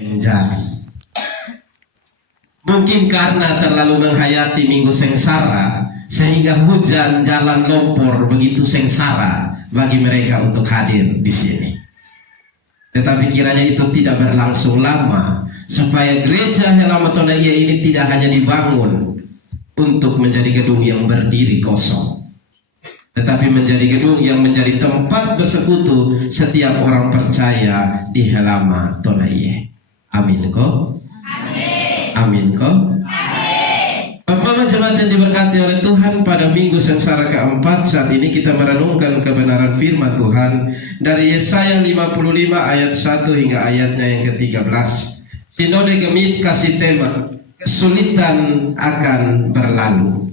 menjadi. Mungkin karena terlalu menghayati minggu sengsara, sehingga hujan jalan lompor begitu sengsara bagi mereka untuk hadir di sini. Tetapi kiranya itu tidak berlangsung lama, supaya gereja Helamatonaiye ini tidak hanya dibangun untuk menjadi gedung yang berdiri kosong, tetapi menjadi gedung yang menjadi tempat bersekutu setiap orang percaya di Helamatonaiye. Amin ko? Amin. Amin ko? Amin. Bapak jemaat yang diberkati oleh Tuhan, pada minggu sengsara keempat saat ini kita merenungkan kebenaran firman Tuhan dari Yesaya 55 ayat 1 hingga ayatnya yang ke-13. Sinode Gemit kasih tema kesulitan akan berlalu.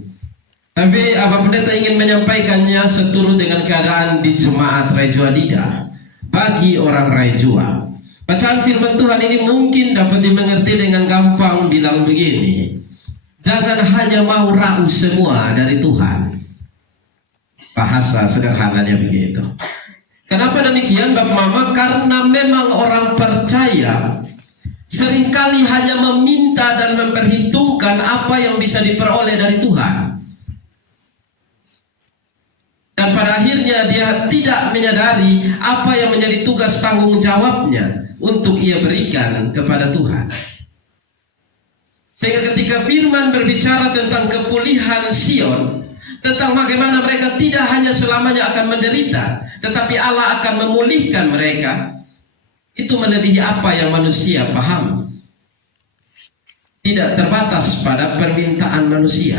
Tapi Bapak Pendeta ingin menyampaikannya seturut dengan keadaan di jemaat Raijua Dida. Bagi orang Raijua, bacaan firman Tuhan ini mungkin dapat dimengerti dengan gampang, bilang begini: jangan hanya mau raus semua dari Tuhan. Bahasa sederhananya begitu. Kenapa demikian Bapak Mama? Karena memang orang percaya seringkali hanya meminta dan memperhitungkan apa yang bisa diperoleh dari Tuhan. Dan pada akhirnya dia tidak menyadari apa yang menjadi tugas tanggung jawabnya untuk ia berikan kepada Tuhan. Sehingga ketika firman berbicara tentang kepulihan Sion, tentang bagaimana mereka tidak hanya selamanya akan menderita, tetapi Allah akan memulihkan mereka, itu melebihi apa yang manusia paham. Tidak terbatas pada permintaan manusia,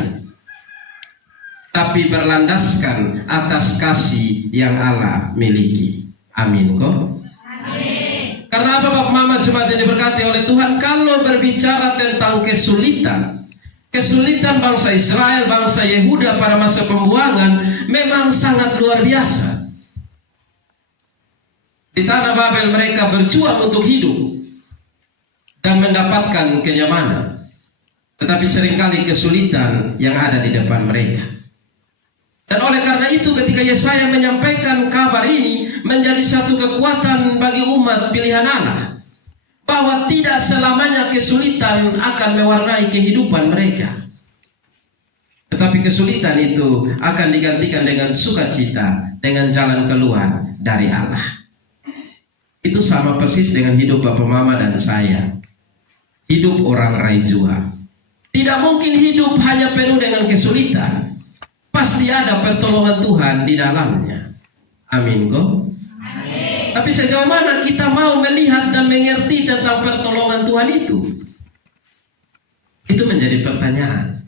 tapi berlandaskan atas kasih yang Allah miliki. Amin kok? Amin. Karena apa Bapak Mama jemaat yang diberkati oleh Tuhan, kalau berbicara tentang kesulitan bangsa Israel, bangsa Yehuda pada masa pembuangan memang sangat luar biasa. Di tanah Babel mereka berjuang untuk hidup dan mendapatkan kenyamanan, tetapi seringkali kesulitan yang ada di depan mereka. Dan oleh karena itu ketika Yesaya menyampaikan kabar ini, menjadi satu kekuatan bagi umat pilihan Allah, bahwa tidak selamanya kesulitan akan mewarnai kehidupan mereka, tetapi kesulitan itu akan digantikan dengan sukacita, dengan jalan keluar dari Allah. Itu sama persis dengan hidup Bapak Mama dan saya, hidup orang Raijua. Tidak mungkin hidup hanya penuh dengan kesulitan. Pasti ada pertolongan Tuhan di dalamnya. Amin kok? Amin. Tapi sejauh mana kita mau melihat dan mengerti tentang pertolongan Tuhan itu? Itu menjadi pertanyaan.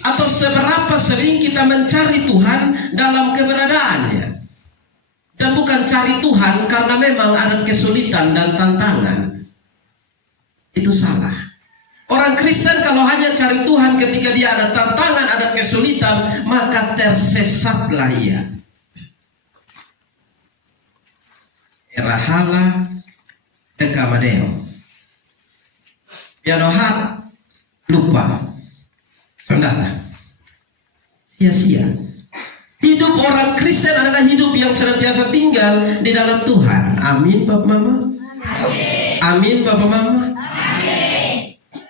Atau seberapa sering kita mencari Tuhan dalam keberadaannya, dan bukan cari Tuhan karena memang ada kesulitan dan tantangan. Itu salah. Orang Kristen kalau hanya cari Tuhan ketika dia ada tantangan, ada kesulitan, maka tersesatlah ia. Erahala ekamadeo. Yadohat lupa. Saudara, sia-sia. Hidup orang Kristen adalah hidup yang senantiasa tinggal di dalam Tuhan. Amin Bapak Mama. Amin. Amin Bapak Mama.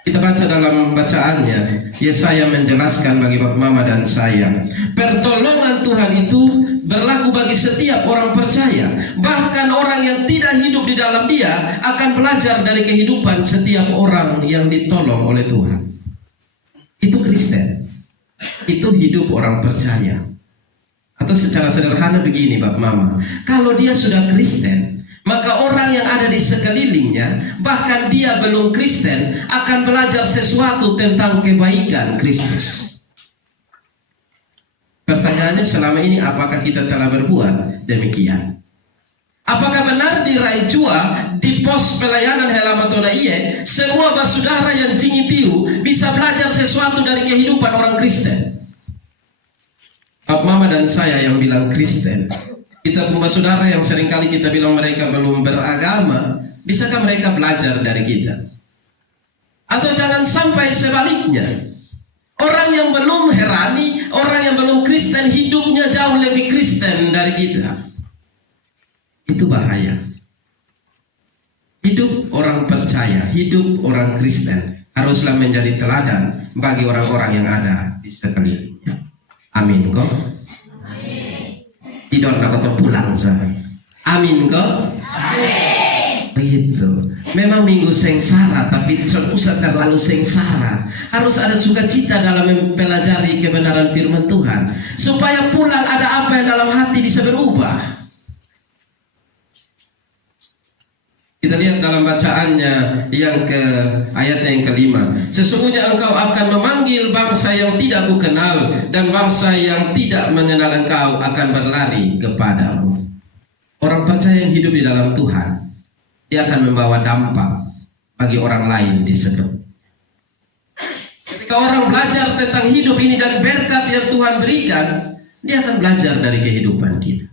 Kita baca dalam bacaannya, Yesaya menjelaskan bagi Bapak Mama dan saya, pertolongan Tuhan itu berlaku bagi setiap orang percaya. Bahkan orang yang tidak hidup di dalam dia akan belajar dari kehidupan setiap orang yang ditolong oleh Tuhan. Itu Kristen. Itu hidup orang percaya. Atau secara sederhana begini Bapak Mama, kalau dia sudah Kristen, maka orang yang ada di sekelilingnya, bahkan dia belum Kristen, akan belajar sesuatu tentang kebaikan Kristus. Pertanyaannya selama ini, apakah kita telah berbuat demikian? Apakah benar di Raijua, di pos pelayanan Helamatonaiye, semua basudara yang jingitiu bisa belajar sesuatu dari kehidupan orang Kristen? Bapak Mama dan saya yang bilang Kristen, kita pun saudara yang seringkali kita bilang mereka belum beragama, bisakah mereka belajar dari kita? Atau jangan sampai sebaliknya, orang yang belum herani, orang yang belum Kristen, hidupnya jauh lebih Kristen dari kita. Itu bahaya. Hidup orang percaya hidup orang Kristen haruslah menjadi teladan bagi orang-orang yang ada di sekelilingnya. Amin kok? Tidak nak kau pulang sah. Amin kok? Begitu. Memang minggu sengsara, tapi tidak usah terlalu sengsara. Harus ada sukacita dalam mempelajari kebenaran firman Tuhan, supaya pulang ada apa yang dalam hati bisa berubah. Kita lihat dalam bacaannya yang ke ayatnya yang kelima. Sesungguhnya engkau akan memanggil bangsa yang tidak kukenal, dan bangsa yang tidak mengenal engkau akan berlari kepadamu. Orang percaya yang hidup di dalam Tuhan, dia akan membawa dampak bagi orang lain di sekitar. Ketika orang belajar tentang hidup ini dan berkat yang Tuhan berikan, dia akan belajar dari kehidupan kita.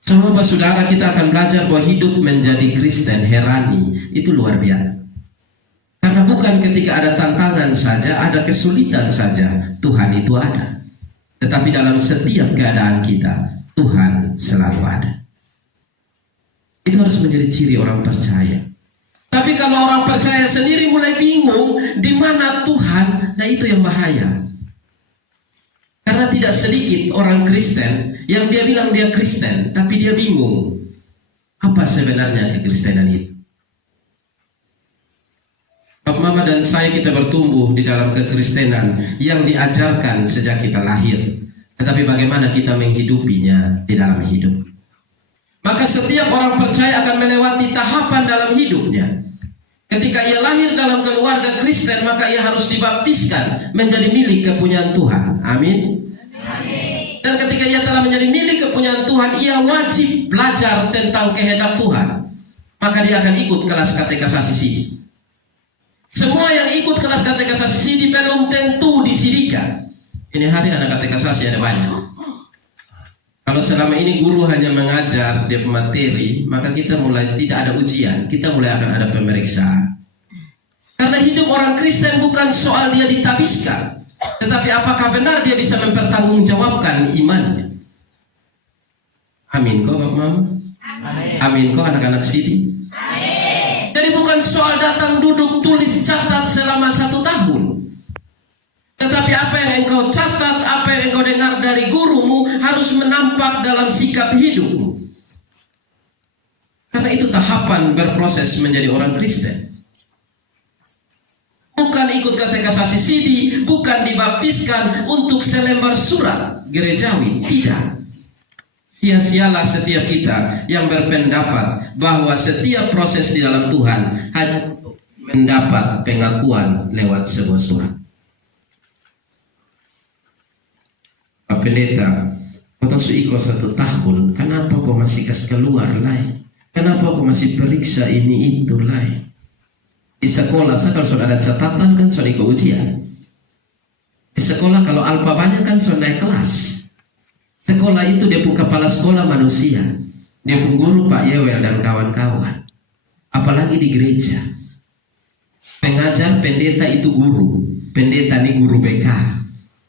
Semua saudara, kita akan belajar bahwa hidup menjadi Kristen herani itu luar biasa. Karena bukan ketika ada tantangan saja, ada kesulitan saja, Tuhan itu ada. Tetapi dalam setiap keadaan kita, Tuhan selalu ada. Itu harus menjadi ciri orang percaya. Tapi kalau orang percaya sendiri mulai bingung di mana Tuhan, nah itu yang bahaya. Karena tidak sedikit orang Kristen yang dia bilang dia Kristen, tapi dia bingung apa sebenarnya kekristenan itu. Bapak Mama dan saya, kita bertumbuh di dalam kekristenan yang diajarkan sejak kita lahir. Tetapi bagaimana kita menghidupinya di dalam hidup? Maka setiap orang percaya akan melewati tahapan dalam hidupnya. Ketika ia lahir dalam keluarga Kristen, maka ia harus dibaptiskan menjadi milik kepunyaan Tuhan. Amin. Dan ketika ia telah menjadi milik kepunyaan Tuhan, ia wajib belajar tentang kehendak Tuhan. Maka dia akan ikut kelas katekisasi sidi. Semua yang ikut kelas katekisasi sidi belum tentu disidikan. Ini hari anak katekisasi ada banyak. Kalau selama ini guru hanya mengajar dia materi, maka kita mulai tidak ada ujian, kita mulai akan ada pemeriksaan. Karena hidup orang Kristen bukan soal dia ditabiskan, tetapi apakah benar dia bisa mempertanggungjawabkan imannya. Amin kok Bapak Mama? Amin kok anak-anak sidi? Amin. Jadi bukan soal datang duduk tulis catat selama 1 tahun. Tetapi apa yang engkau catat, apa yang engkau dengar dari gurumu harus menampak dalam sikap hidupmu. Karena itu tahapan berproses menjadi orang Kristen. Bukan ikut katekisasi sidi, bukan dibaptiskan untuk selembar surat gerejawi, tidak. Sia-sialah setiap kita yang berpendapat bahwa setiap proses di dalam Tuhan hanya mendapat pengakuan lewat sebuah surat. Pak Pendeta, kau suiko 1 tahun, kenapa kau masih kasih keluar lain? Kenapa kau masih periksa ini itu lain? Di sekolah kalau sudah ada catatan kan sudah ikut ujian. Di sekolah kalau alfa banyak kan sudah naik kelas. Sekolah itu dia pun kepala sekolah manusia, dia pun guru Pak Yewel dan kawan-kawan. Apalagi di gereja, pengajar pendeta itu guru, pendeta ini guru BK.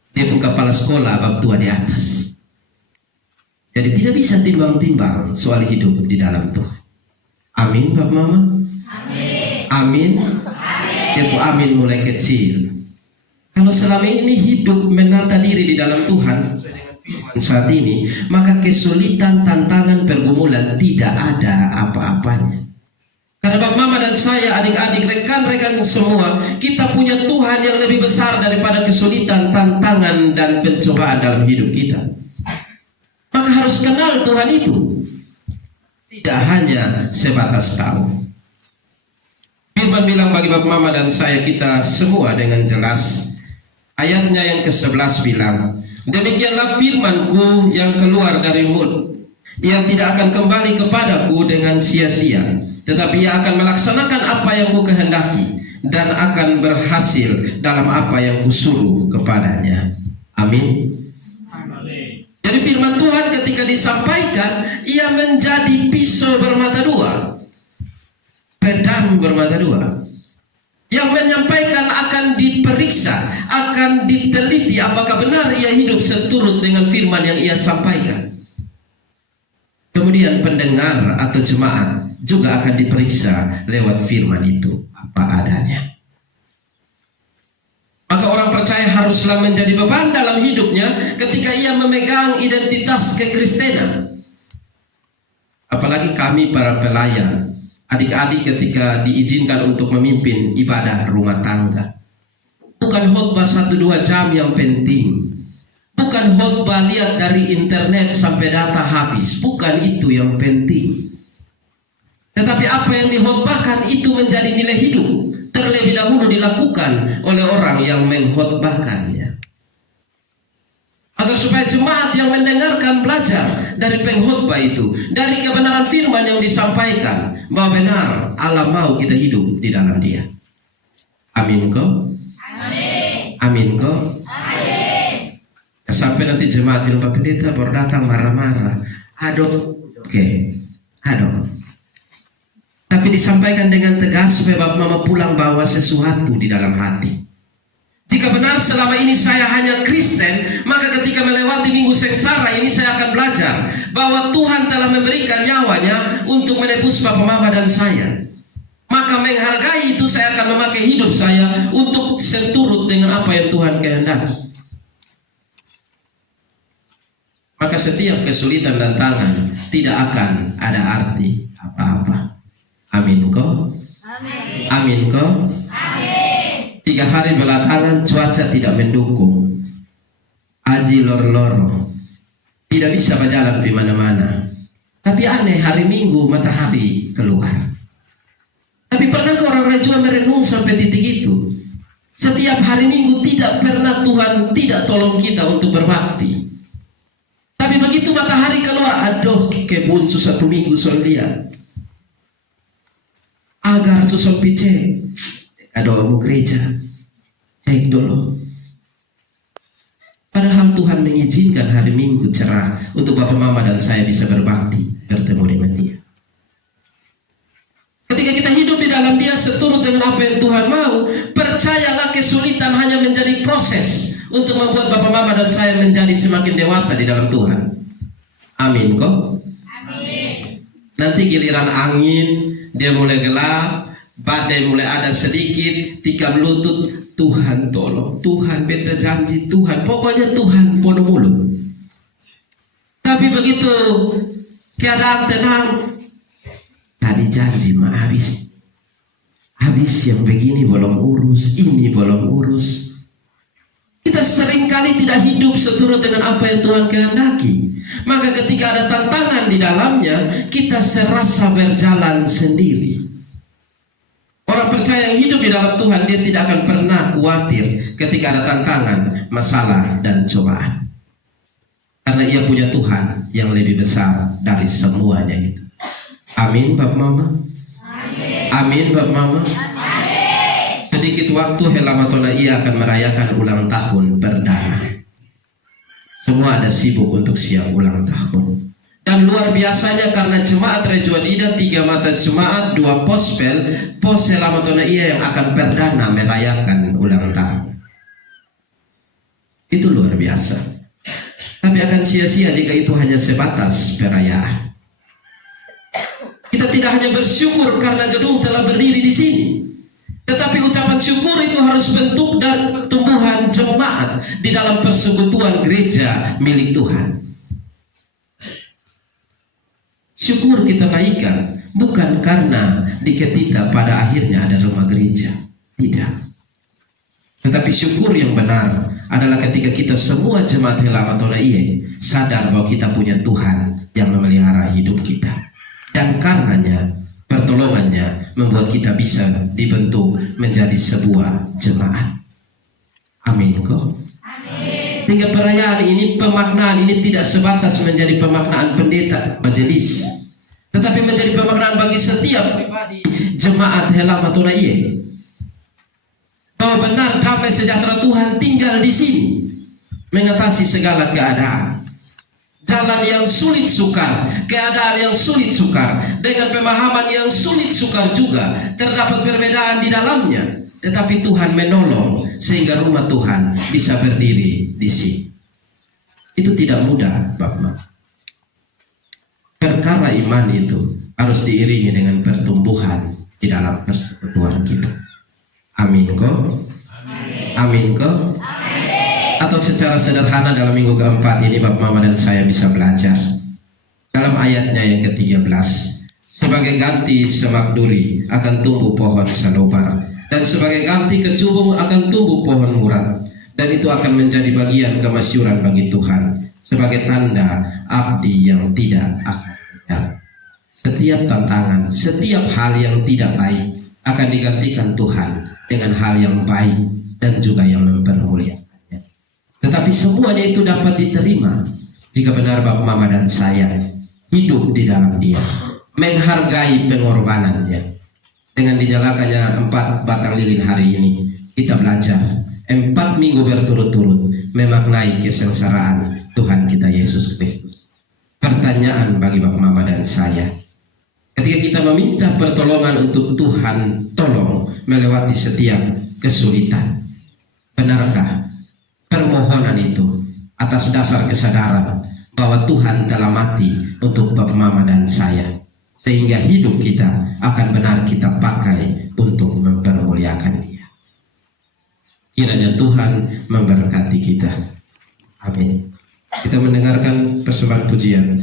Dia pun kepala sekolah, bab tua di atas. Jadi tidak bisa timbang-timbang soal hidup di dalam Tuhan. Amin Bapak Mama? Amin. Amin. Dia pun amin mulai kecil. Kalau selama ini hidup menata diri di dalam Tuhan sesuai dengan firman saat ini, maka kesulitan, tantangan, pergumulan tidak ada apa-apanya. Karena Bapak Mama dan saya, adik-adik, rekan-rekan semua, kita punya Tuhan yang lebih besar daripada kesulitan, tantangan, dan pencobaan dalam hidup kita. Maka harus kenal Tuhan itu. Tidak hanya sebatas tahu. Firman bilang bagi Bapak Mama dan saya, kita semua dengan jelas. Ayatnya yang ke-11 bilang, demikianlah firmanku yang keluar dari mulut. Ia tidak akan kembali kepadaku dengan sia-sia, tetapi ia akan melaksanakan apa yang ku kehendaki dan akan berhasil dalam apa yang kusuruh kepadanya. Amin. Amin. Jadi firman Tuhan ketika disampaikan, ia menjadi pisau bermata dua, pedang bermata dua. Yang menyampaikan akan diperiksa, akan diteliti apakah benar ia hidup seturut dengan firman yang ia sampaikan. Kemudian pendengar atau jemaat, juga akan diperiksa lewat firman itu apa adanya. Maka orang percaya haruslah menjadi beban dalam hidupnya ketika ia memegang identitas kekristenan. Apalagi kami para pelayan, adik-adik ketika diizinkan untuk memimpin ibadah rumah tangga. Bukan khotbah 1-2 jam yang penting. Bukan khotbah lihat dari internet sampai data habis. Bukan itu yang penting. Tetapi apa yang dikhotbahkan itu menjadi nilai hidup. Terlebih dahulu dilakukan oleh orang yang mengkhotbahkannya. Agar supaya jemaat yang mendengarkan belajar dari pengkhotbah itu, dari kebenaran firman yang disampaikan, bahwa benar Allah mau kita hidup di dalam Dia. Amin kok? Amin. Amin kok? Amin. Sampai nanti jemaat bilang, Pak Pendeta baru datang marah-marah. Aduh, oke, aduh. Tapi disampaikan dengan tegas supaya Bapak Mama pulang bawa sesuatu di dalam hati. Jika benar selama ini saya hanya Kristen, maka ketika melewati minggu sengsara ini saya akan belajar bahwa Tuhan telah memberikan nyawanya untuk menebus Bapak Mama dan saya. Maka menghargai itu saya akan memakai hidup saya untuk seturut dengan apa yang Tuhan kehendaki. Maka setiap kesulitan dan tangan tidak akan ada arti apa-apa. Amin kok? Amin. Amin kok? Amin. 3 hari belakangan cuaca tidak mendukung. Aji lor-loro. Tidak bisa berjalan di mana-mana. Tapi aneh, hari Minggu matahari keluar. Tapi pernahkah orang Rejua merenung sampai titik itu? Setiap hari Minggu tidak pernah Tuhan tidak tolong kita untuk berbakti. Tapi begitu matahari keluar, aduh kebun susah 1 minggu soal dia. Agar susul pice, aduh mau gereja, cek dulu. Padahal Tuhan mengizinkan hari Minggu cerah untuk Bapak Mama dan saya bisa berbakti, bertemu dengan Dia. Ketika kita hidup di dalam Dia seturut dengan apa yang Tuhan mau, percayalah kesulitan hanya menjadi proses untuk membuat Bapak Mama dan saya menjadi semakin dewasa di dalam Tuhan. Amin kok? Amin. Nanti giliran angin, dia mulai gelap, badai mulai ada sedikit, tikam lutut, Tuhan tolong, Tuhan beta janji, Tuhan, pokoknya Tuhan pono mulut. Tapi begitu keadaan tenang, tadi janji mah habis yang begini belum urus, ini belum urus. Kita seringkali tidak hidup seturut dengan apa yang Tuhan kehendaki. Maka ketika ada tantangan di dalamnya, kita serasa berjalan sendiri. Orang percaya yang hidup di dalam Tuhan, dia tidak akan pernah khawatir ketika ada tantangan, masalah, dan cobaan. Karena ia punya Tuhan yang lebih besar dari semuanya itu. Amin Bapak Mama? Amin. Amin Bapak Mama? Amin. Sedikit waktu Helamatona ia akan merayakan ulang tahun perdana. Semua ada sibuk untuk siap ulang tahun. Dan luar biasanya karena jemaat Rejua Dida 3 mata jemaat, 2 pospel, pos Helamatona ia yang akan perdana merayakan ulang tahun. Itu luar biasa. Tapi akan sia-sia jika itu hanya sebatas perayaan. Kita tidak hanya bersyukur karena gedung telah berdiri di sini. Tetapi ucapan syukur itu harus bentuk dan pertumbuhan jemaat di dalam persekutuan gereja milik Tuhan. Syukur kita naikkan bukan karena di kita pada akhirnya ada rumah gereja. Tidak. Tetapi syukur yang benar adalah ketika kita semua jemaat Helamatona Iye sadar bahwa kita punya Tuhan yang memelihara hidup kita. Dan karenanya pertolongannya membuat kita bisa dibentuk menjadi sebuah jemaat. Amin kok? Amin. Sehingga perayaan ini, pemaknaan ini tidak sebatas menjadi pemaknaan pendeta majelis, tetapi menjadi pemaknaan bagi setiap pribadi jemaat Helamatona Iye. Bahwa benar damai sejahtera Tuhan tinggal di sini, mengatasi segala keadaan. Jalan yang sulit sukar, keadaan yang sulit sukar, dengan pemahaman yang sulit sukar juga, terdapat perbedaan di dalamnya. Tetapi Tuhan menolong sehingga rumah Tuhan bisa berdiri di sini. Itu tidak mudah, Bapak. Perkara iman itu harus diiringi dengan pertumbuhan di dalam persekutuan kita. Amin kok? Amin kok? Atau secara sederhana dalam minggu keempat ini Bapak Mama dan saya bisa belajar dalam ayatnya yang ke-13, sebagai ganti semak duri akan tumbuh pohon sanobar, dan sebagai ganti kecubung akan tumbuh pohon murad, dan itu akan menjadi bagian kemasyuran bagi Tuhan sebagai tanda abdi yang tidak akan lenyap. Setiap tantangan, setiap hal yang tidak baik akan digantikan Tuhan dengan hal yang baik dan juga yang mempermuliakannya. Tetapi semuanya itu dapat diterima jika benar Bapak Mama dan saya hidup di dalam Dia, menghargai pengorbanannya. Dengan dinyalakannya 4 batang lilin hari ini, kita belajar 4 minggu berturut-turut memaknai kesengsaraan Tuhan kita Yesus Kristus. Pertanyaan bagi Bapak Mama dan saya, ketika kita meminta pertolongan untuk Tuhan tolong melewati setiap kesulitan, benarkah permohonan itu atas dasar kesadaran bahwa Tuhan telah mati untuk Bapak Mama dan saya, sehingga hidup kita akan benar kita pakai untuk mempermuliakan Dia? Kiranya Tuhan memberkati kita. Amin. Kita mendengarkan persembahan pujian.